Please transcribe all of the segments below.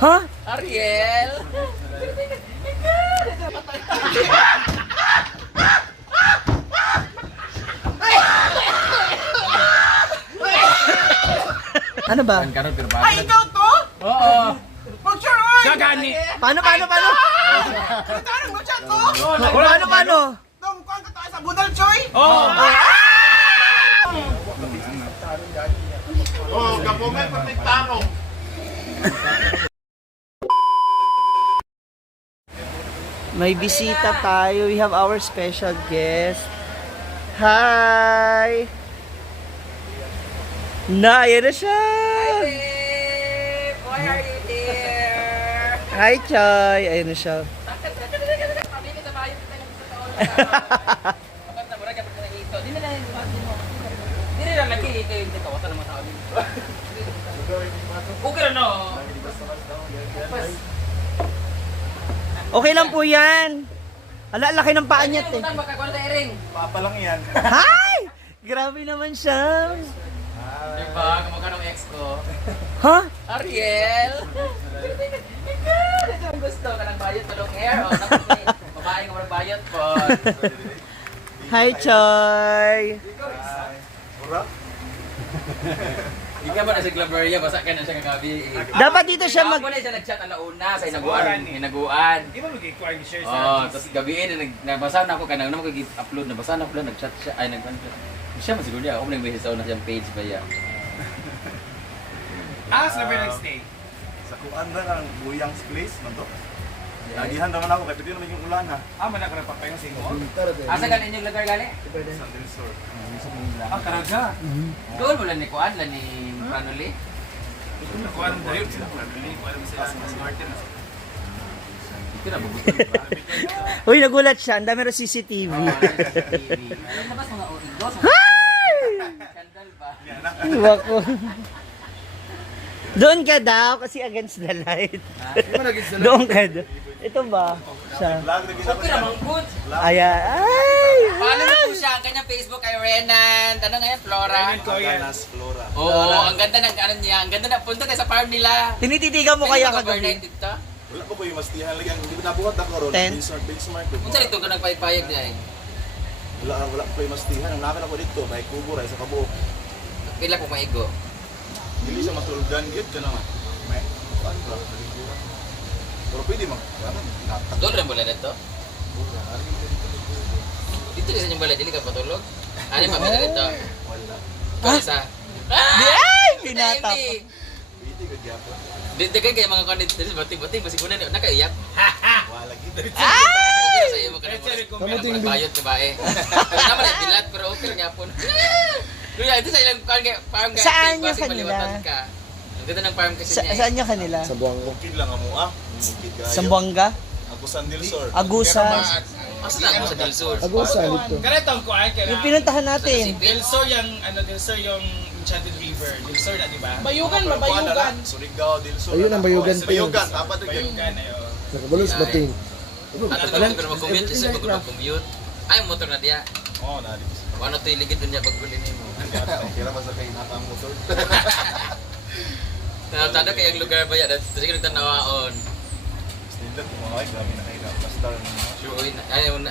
Ha? Ariel! Ano ba? Ay, ikaw to? Oo. Pag-sure, oy! Siya gani. Paano? Tanong mo siya to? Paano? Dong, kuhan ka tayo sa Budal Choy? Oo. Oh, gapumen pa may tarong. May bisita tayo. We have our special guest. Hi! Ayan na siya! Babe, why are you here? Hi, Choy! Ayan na siya. Pabili sa bayo kita ng sa taon. Kapag nabura ka pag nangito, di na lang yung mga mo. Di na lang lagi ito yung kawasan ng mga tao dito. Okay na no? Okay lang po yan. Ala, laki ng paa niya, te. Utang makakuha na ring. Papa lang yan. Hi! Grabe naman siya. Diba, kamukha ng ex ko. Ha? Ariel! Ito ang gusto ka ng bayot tulong hair. O, tapos may babae ka walang bayot po. Hi, Choy! Hindi ka ba na sa Glaberia, basa ka na siya kagabi. Dapat dito siya mag... Ako na siya nag-chat alauna sa hinaguan. Di ba mag-require share Oh, sa tapos gabiin nabasa na ako kanang naman upload nabasa na ako nag-chat siya ay siya masiguro niya ako nag-message sa una siyang page ba ya. sa very next day. Sa kuan na ng Buyang's Place, nanto. Nagihan naman ako, kaya pwede naman yung ulan ha. Mana ka na papayong singo. Asa galing yung lugar gali? Sa Del Sur. Karaga. Doon mo lang ni Kuan lang ni Pranoli. Kuan na yun sila. Kuan mo sila sa Martin. Ito na bubuto. Uy, nagulat siya. Ang dami rin CCTV. Labas mga origo. Hi! Skandal ba? Iwa ko. Doon ka daw kasi against the light. Doon ka daw. Ito ba? Siya. Vlog na ginawa Okay naman good. Ayan. Ay! Follow na po siya ang kanyang Facebook kay Renan. Ano ngayon, Flora? Aganas Flora. Oo, ang ganda ng ano niya. Ang ganda na punta tayo sa farm nila. Tinititigan mo kaya Pwede kagabi. mag-overnight dito? Wala ko po yung mastihan lagi. Hindi ko nabuhat ako ron. Ten. Benchmark. Kung saan ito ka nagpaypayag niya eh? Wala ko yung mastihan. Ang namin ako dito, may kubo rin sa kabuok. Pila ko maigo. Hindi siya matulgan gid ka naman. May kuan ba? Pero pwede mag. Doon rin mula dito? Dito kasi yung balay, dili ka patulog? Ano yung mabila dito? Wala. Ikaw isa? Ay! Pinatap. Pwede ka gyapon. Dito kayo kaya mga kondit dito, bating-bating, masigunan nyo, nakaiyak. Wala gid. Okay na sa iyo mo ka na bayot ka ba eh. Naman ay dilat, pero okay lang yapon. Kuya, ito sa ilang farm ka. Saan niya kasi kanila? maliwatan ka. Ang ganda ng farm kasi niya eh. Saan niya kanila? Bukid lang amo ah. Bukid gayo. Sambuanga? Agusan del Sur. Agusan? Asa na ako sa Del Sur? Agusan dito. Karetong kuan kaya. Yung pinuntahan natin. Del Sur yung Del Sur yung Enchanted River. Del Sur na di ba? Bayugan, Kuan mabayugan. na, Surigao del Sur. Ayun ang Bayugan, Sa Bayugan, Pins. tapat rin. Bayugan ayo. Nakabalos bating. Ano ba pero mag-commute kasi pag mag-commute. Ay, motor na diya. Oo, nalis. Ano to iligid din niya pag gulin mo. Kira pa sa kay nata motor. Tanda kay ang lugar ba yan? Sige nagtanawaon. Still lang kumahay, grabe na kayo. Basta Uy, ayaw na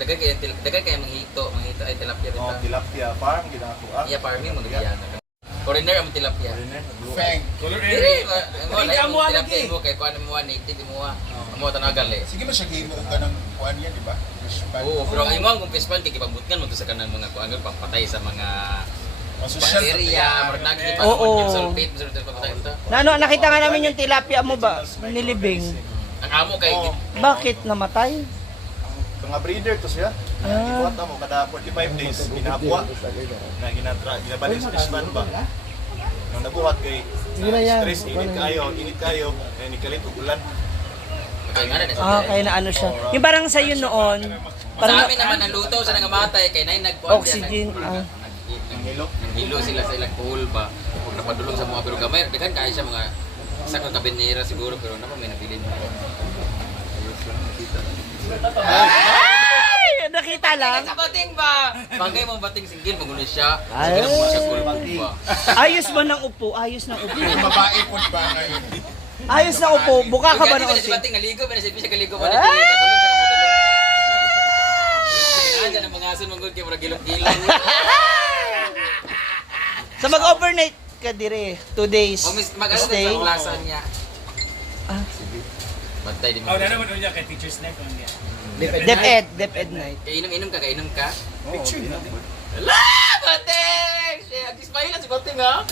dagay kay manghito ay tilapia oh, dito. tilapia farm ginako ah. Iya farming magdiyan. Foreigner ang tilapia. Feng. Color Dili, mo Hindi lang ka mo mo lagi. tilapia mo kay kuan mo native mo. Amo tanagal eh. Sige mo siya game ka ng kuan yan, di ba? Fish pan. Oo, pero ang imo kung pispan kay kipabutgan mo to sa kanang mga kuan pampatay sa mga Masosyal bacteria, marnagi pa Oo. yung sulfate, mo sa papatay ito. Nakita nga namin yung tilapia mo ba? Nilibing. Ang amo kay Oh, Bakit namatay? mga breeder to siya. Ibuhat mo kada 45 days ginapwa na ginabalik sa fishpan ba. Nung nabuhat kay Sige na yan. stress init kayo, nikalit ug ulan. kay nga na Ah, kaya na ano siya. Yung parang sa'yo noon, Sa parang amin naman ang luto sa nangamatay kay nay nagkuan oxygen. Hilo. Hilo sila sa ilang pool ba. Kung napadulong sa mga pero gamay, dekan kaya siya mga isa ka kabinera siguro pero naman may nabilin. Ay! Nakita lang. Sa bating ba? Bagay mong bating singgil, magulo siya. Ay. Sige na mo siya kulpong ba. Ayos ba ng upo? Ayos ng upo. Yung babae po ba ngayon? Ayos na upo. Buka ka ba na Si unti? Bating naligo, pero si Pisha kaligo pa na dili. Katulong sa madulong. Diyan ang mga aso manggod kay murag gilong-gilong. So mag-overnight ka dire. 2 days. O mis mag-ano Stay. sa klasan niya. Ah. Bantay di mo. Oh, na naman unya kay Teacher's Night on niya. DepEd night. Kainom-inom ka, kainom ka. Picture na. Ala, Bating!Ag-smile na si Bating ha.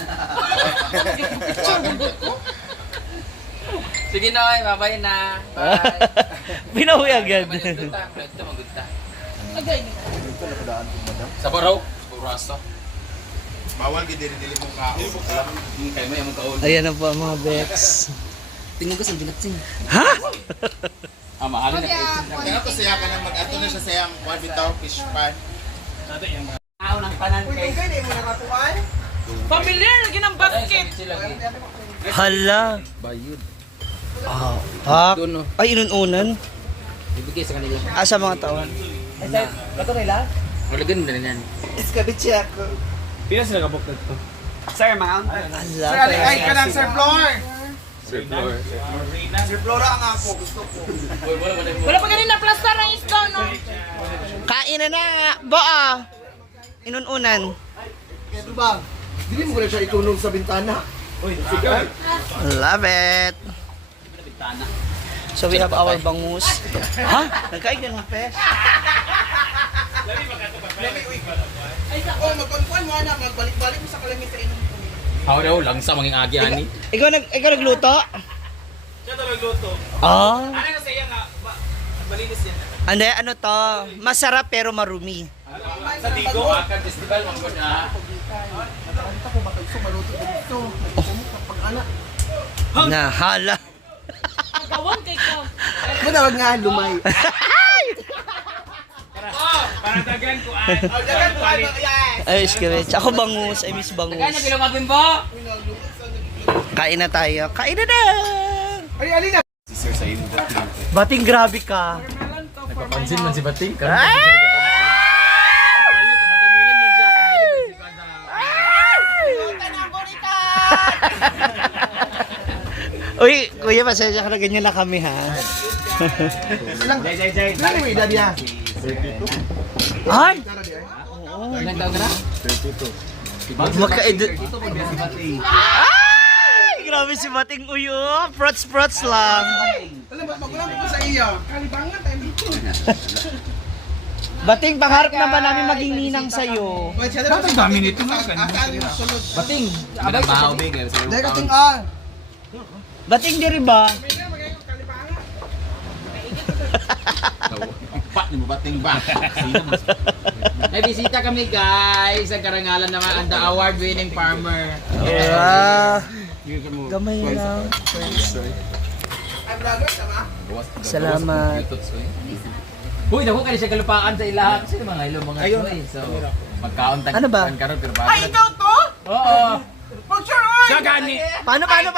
Sige na, oy, babay na. Bye. Pinawi agad. Maganda, maganda. Sa baraw, sa burasa. Bawal gid dili mo kao. Kayo mo yung kaon. Ayan na po ang mga bets. Tingnan ko sa binatsing. Ha? Ah, mahal na. Kaya to saya ka nang mag-ato na siya sayang one bitaw fish pan. Nato yung mga Ako ng panan kay. Familiar, lagi ng basket. Hala. Bayud. Ah, pak. Doon, no? Ay, inununan. Ibigay sa kanila. Sa mga taon. Ay, sir, bato nila? Malagan na rin yan. Iskabitsi ako. Pila sila kabok dito? Sir, mga Hala. Ay ka lang Sir Flor. Sir Flor. Sir Flor ang ako gusto ko. wala pa ganun na plaster ang isda, no? Kain na na. Boa. Inununan. Ito ba? Dili mo na siya itunog sa bintana. Love it. So we have our bangus. Ha? Nagkain ka ng fish? Oh, magkonkuan mo na, magbalik-balik mo sa kalamit sa inom. Ako daw, langsa manging agi ani. Ikaw nagluto? Siya talagang luto. Ah. Ano na saya nga? Malinis yan. Ano to? Masarap pero marumi. Sa Tigo. Akan festival manggod ah. Na hala. Gawang kay ko. Manawag nga lumay. Para dagan ko ay. Dagan ko ay. Ay, skirich. Ako bangus. I miss Kanya bangus. kilo mabimbo. Kain na tayo. Kain na na! Ay, alin na. Bating grabe ka. Pansin man si Bating. Uy, kuya, pasensya ka na ganyan lang kami, ha? Ilang mo edad niya? Ay! Ilang taon ka na? Maka-edit. Ay! Grabe si Bating Uyo. Prots lang. Alam mo, magulang ko sa iyo. Kalibangan tayo dito. Bating, pangarap naman namin maging ninang sa'yo. Bakit dami nito nga? Bating. Abay sa Bating. Dahil ka ting ah. Bating di rin ba? Pak ni mo bating ba? May bisita kami guys. Ang karangalan naman ang the award-winning farmer. Yeah. Gamay lang. Salamat. Uy, naku ka siya kalupaan sa ilaha. Kasi mga ilo mga choy. So, magkaon tag Ano ba? karon pero Ay, ikaw to? Oo. Pag-sure, oy! Siya gani. Paano? Tanong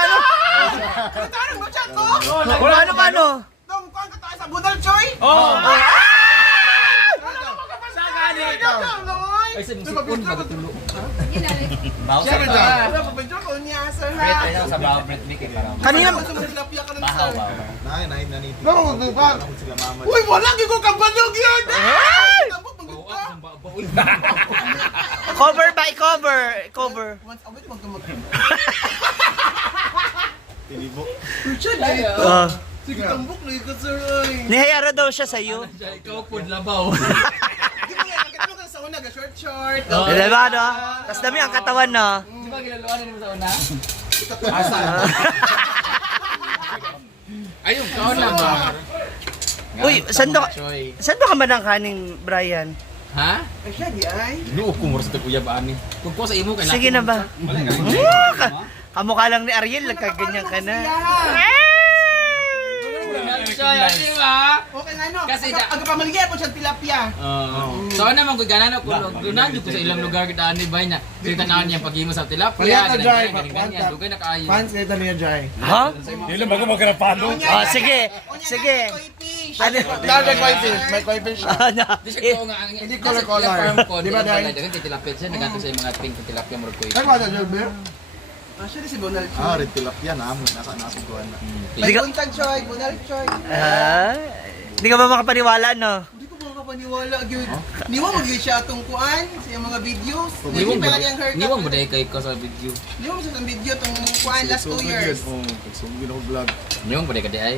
mo siya to? Paano? Dong, kuhan ka tayo sa budal, Choy? Oh. Sa gani ikaw. Ay, sa musipon magatulo. Siya ba dyan? Ano pa ba dyan? Kung niya, sir na. Sa bawang bread make eh parang Kanina, Sumasilapya ka ng bahaw sir. bahaw. Nay nanito. Baro, ba? Uy, wala ko kabanog yun! Tabok, magod ka. cover ba? Cover. Once a week, magkamot. Tinibo. Sige, tambok na ikaw, sir. Ay. Nihayara daw siya sa'yo. Ikaw pud labaw. Di mo nga, nakita mo ka sa una, short. Diba, no? Tapos dami ang katawan, no? Di ba gilaluan mo sa una? Ayun, kaon na ba? Uy, saan ba Choy. ka man ang kaning, Brian? Ha? Ay, siya, di ay. Luok ko mo sa kuya ba ani? Kung ko sa imo kay Sige na ba? Kamukha lang ni Ariel, nagkaganyan ka na. Choy, di ba? Okay nga, no? Kasi Aga pa maligay po siya tilapia. So naman ko ganan ako lunan ko sa ilang lugar kita ani bay na. Kita na niya paghimo sa tilapia. Palihan na, Jai. Ganyan, dugay na kaayo. Fans nito niya, Jai. Ha? Hindi lang bago magkanapano. Sige. Sige. Ano? Dahil may fish. May koi fish. Ano? Di siya ko nga ang Hindi color. farm ko. Di ba, Jai? Dagan tilapia siya nagato sa mga pink tilapia mo ko. Ay, wala, Jai. Actually, si Bonal Ah, Choy. red tilapia na amo nasa napiguan na. May buntag Choy, Bonal Choy. Hindi ka ba makapaniwala, no? Hindi ko makapaniwala, gyud. Di mo mag-gawin siya itong kuan sa iyang mga videos. Ni mo Hindi pa lang yung haircut. Ni mo ba kay ko sa video? Di mo sa video itong kuan last 2 years. Oh, pagsugod ako vlog. Ni mo ba kay ay?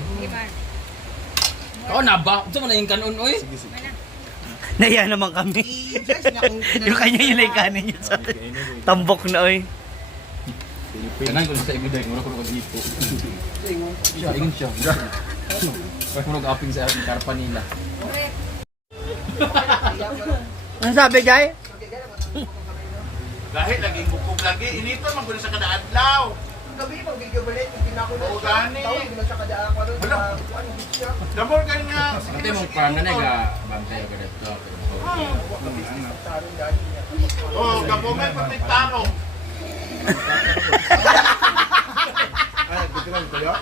Oo na ba? Unsa man na yung kanon oy? Naiya naman kami. I-judge na kung Yung kanya yung laykanin niya sa tambok na, oy. Kanan ko sa ibig dahil mura ko nag-ipo. Siya, ingon siya. Kasi mura aping sa karpa nila. Ano sabi, Jai? Dahil naging bukog lagi. Inito, magbuno sa kadaadlaw. gabi mag-video balik, hindi na ako na. Oo, gani. Tawag, hindi na siya kadaan ko rin. Wala. Kuan, hindi siya. Damor ka nga. Ate mong pan na nga bantay ka dito. Tarong dahil niya. Oo, kapumay pati tarong. Ay, dito lang kayo.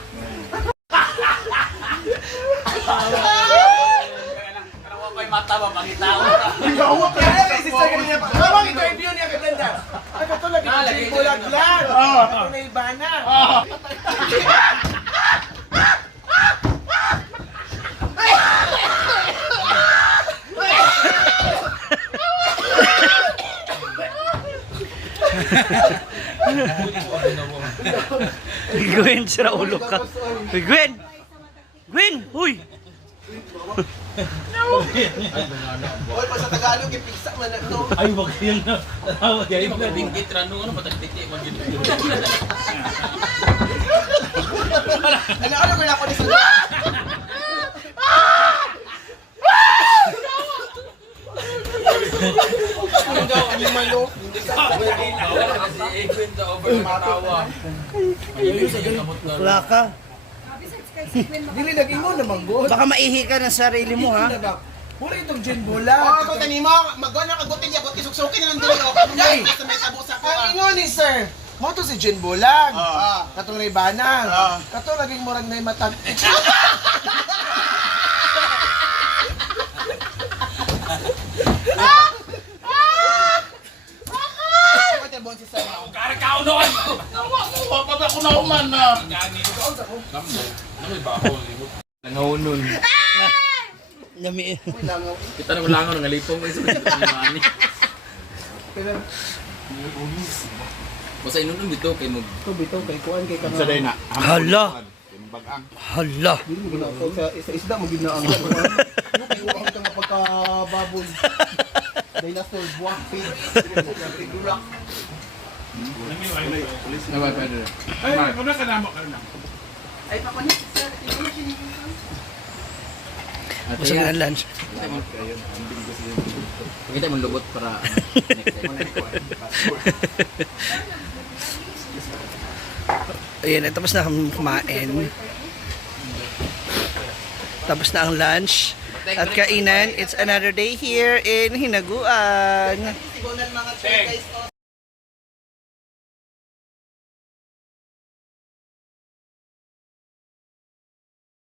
Tawag interview niya katanda. Ay, ito lagi bulag lang. Ito na iba na. Gwen, sira ulo ka. Uy, Gwen! Gwen! Uy! Oy, pa sa Tagalog, ipiksa man na ito. Ay, wag yan na. Tawag Di yan. magdingkit rano ano patagtiki man gid. Ano ko na ako ni Sandra? Ang gawin yung manok. Kasi Egwin sa over matawa. Ayun sa gamot na. Wala ka. Dili nag-ingon na manggod. Baka maihi ka ng sarili mo, ha? Puro itong gin bola. Oo, ito tani mo. Magwan na kagutin niya. Buti suksukin na lang dili. Ay, sa may tabo sa kuha. Ang ingon ni sir. Mo to si Gin Bulag. Katong Ray-Banang. Kato laging murag na yung matag. Karakaw noon. Papa ko na uman na. Namoy ba ako? Nangawonon. Nami... Kita na ulangaw ng alipong ay sa mani. Basta inunom dito kay mo. Ito bitaw kay kuan kay Sa day na. Hala! Bagang. Hala! Dili mo ginawa sa isda mo ginaang. Kuan ka nga pagkababoy. Dinosaur buwak feed. Figurak. Naway pa dito. Ay, muna ka na mo ka na. Ay pa ni sir. Gusto mo ng lunch? Kita mo lubot para next time. Ayan, tapos na kami kumain. Tapos na ang lunch. At kainan, it's another day here in Hinaguan. Sigonan mga guys.